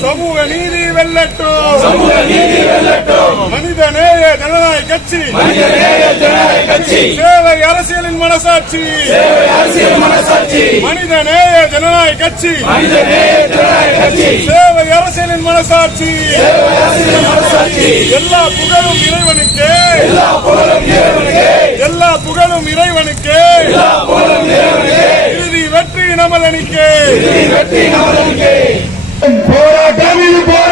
சமூக நீதி வெல்லட்டும். சமூக நீதி வெல்லட்டும். கட்சி. மனிதநேய அரசியலின் மனசாட்சி. சேவை அரசியல் மனசாட்சி. மனிதநேய ஜனநாயக மனசாட்சி. எல்லா புகழும் இறைவனுக்கே. எல்லா புகழும் இறைவனுக்கே. எல்லா நமலனிக்கே போராட்டம் இது போ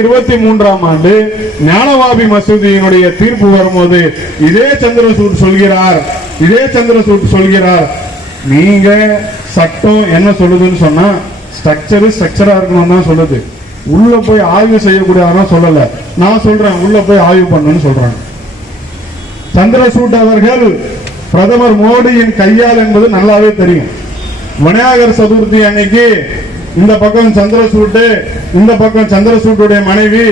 இருபத்தி மூன்றாம் ஆண்டு ஞானவாபி மசூதியினுடைய தீர்ப்பு வரும்போது இதே சந்திரசூட் சொல்கிறார் இதே சந்திரசூட் சொல்கிறார். நீங்க சட்டம் என்ன சொல்லுதுன்னு சொன்னா ஸ்ட்ரக்சரு ஸ்ட்ரக்சரா இருக்கணும் தான் சொல்லுது. உள்ள போய் ஆய்வு செய்யக்கூடியவனா சொல்லல. நான் சொல்றேன் உள்ள போய் ஆய்வு பண்ணுன்னு சொல்றாங்க. சந்திரசூட் அவர்கள் பிரதமர் மோடியின் கையால் என்பது நல்லாவே தெரியும். விநாயகர் சதுர்த்தி அன்னைக்கு இந்த பக்கம் சந்திரசூட்டு இந்த பக்கம் சந்திரசூட்டுடைய மனைவி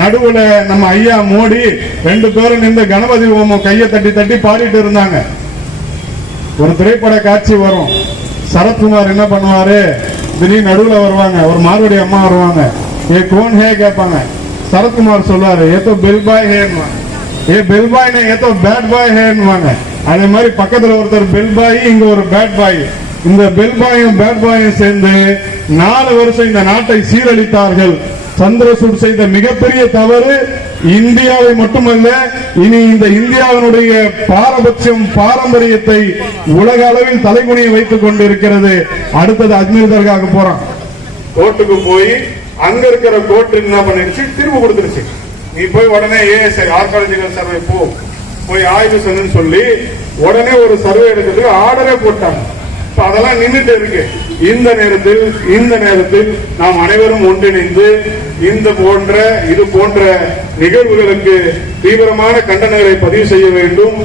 நடுவுல நம்ம ஐயா மோடி ரெண்டு பேரும் நின்று கணபதி ஹோமம் கையை தட்டி தட்டி பாடிட்டு இருந்தாங்க. ஒரு திரைப்பட காட்சி வரும். சரத்குமார் என்ன பண்ணுவாரு? திடீர் நடுவுல வருவாங்க. ஒரு மாருடைய அம்மா வருவாங்க. ஏ கோன் ஹே கேட்பாங்க. சரத்குமார் சொல்லுவாரு ஏதோ பெல் பாய் ஹேன்வாங்க ஏ பெல் பாய் ஏதோ பேட் பாய் ஹேன்னுவாங்க அதே மாதிரி பக்கத்துல ஒருத்தர் பெல் பாய் இங்க ஒரு பேட் பாய் இந்த பெல் பாயும் பேட் பாயும் சேர்ந்து நாலு வருஷம் இந்த நாட்டை சீரழித்தார்கள். சந்திரசூட் செய்த மிகப்பெரிய தவறு இந்தியாவை மட்டுமல்ல இனி இந்த இந்தியாவினுடைய பாரபட்சம் பாரம்பரியத்தை உலக அளவில் தலைமுனியை வைத்துக் கொண்டிருக்கிறது. அடுத்தது அஜ்மீர் தர்காவுக்கு போறான். கோர்ட்டுக்கு போய் அங்க இருக்கிற கோர்ட் என்ன பண்ணிருச்சு தீர்வு கொடுத்துருச்சு. நீ போய் உடனே ஏஎஸ்ஐ ஆர்காலஜிக்கல் சர்வே போ. போய் ஆய்வு செய்யணும்னு சொல்லி உடனே ஒரு சர்வே எடுக்கிறதுக்கு ஆர்டரே போட்டாங்க. அதெல்லாம் நின்றுட்டு இருக்கு. இந்த நேரத்தில் இந்த நேரத்தில் நாம் அனைவரும் ஒன்றிணைந்து இந்த போன்ற இது போன்ற நிகழ்வுகளுக்கு தீவிரமான கண்டனங்களை பதிவு செய்ய வேண்டும்.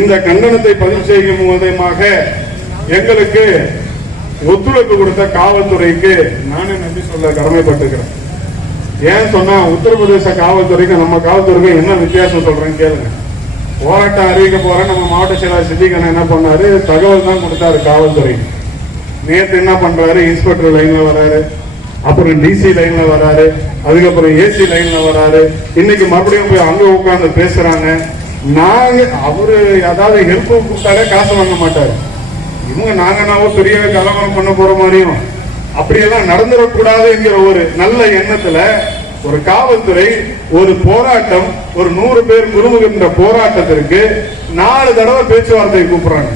இந்த கண்டனத்தை பதிவு செய்யும் விதமாக எங்களுக்கு ஒத்துழைப்பு கொடுத்த காவல்துறைக்கு நானே நன்றி சொல்ல கடமைப்பட்டிருக்கிறேன். ஏன் சொன்னா உத்தரப்பிரதேச காவல்துறைக்கு நம்ம காவல்துறைக்கு என்ன வித்தியாசம் சொல்றேன்னு கேளுங்க. போராட்டம் அறிவிக்க போற நம்ம மாவட்ட செயலாளர் சித்திகண்ணன் என்ன பண்ணாரு? தகவல் தான் கொடுத்தாரு காவல்துறை. நேற்று என்ன பண்றாரு? இன்ஸ்பெக்டர் லைன்ல வராரு. அப்புறம் டிசி லைன்ல வராரு. அதுக்கப்புறம் ஏசி லைன்ல வராரு. இன்னைக்கு மறுபடியும் போய் அங்க உட்காந்து பேசுறாங்க. நாங்க அவரு ஏதாவது ஹெல்ப் கொடுத்தாலே காசு வாங்க மாட்டாரு. இவங்க நாங்க நாவோ பெரிய கலவரம் பண்ண போற மாதிரியும். அப்படியெல்லாம் நடந்துடக்கூடாது என்கிற ஒரு நல்ல எண்ணத்துல ஒரு காவல்துறை ஒரு போராட்டம் ஒரு நூறு பேர் குழுமுகின்ற போராட்டத்திற்கு நாலு தடவை பேச்சுவார்த்தை கூப்பிடுறாங்க.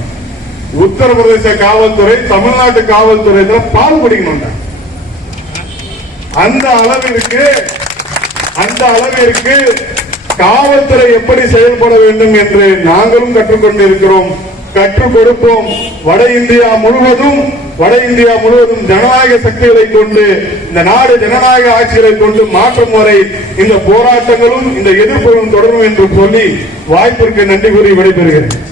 உத்தரப்பிரதேச காவல்துறை தமிழ்நாட்டு காவல்துறை பால் குடிக்கணும் அந்த அளவிற்கு அந்த அளவிற்கு காவல்துறை எப்படி செயல்பட வேண்டும் என்று நாங்களும் கற்றுக்கொண்டிருக்கிறோம். கற்றுக் கொடுப்போம். வட இந்தியா முழுவதும் வட இந்தியா முழுவதும் ஜனநாயக சக்திகளை கொண்டு இந்த நாடு ஜனநாயக ஆட்சிகளை கொண்டு மாற்றும் வரை இந்த போராட்டங்களும் இந்த எதிர்ப்புகளும் தொடரும் என்று சொல்லி வாய்ப்பிற்கு நன்றி கூறி விடைபெறுகிறேன்.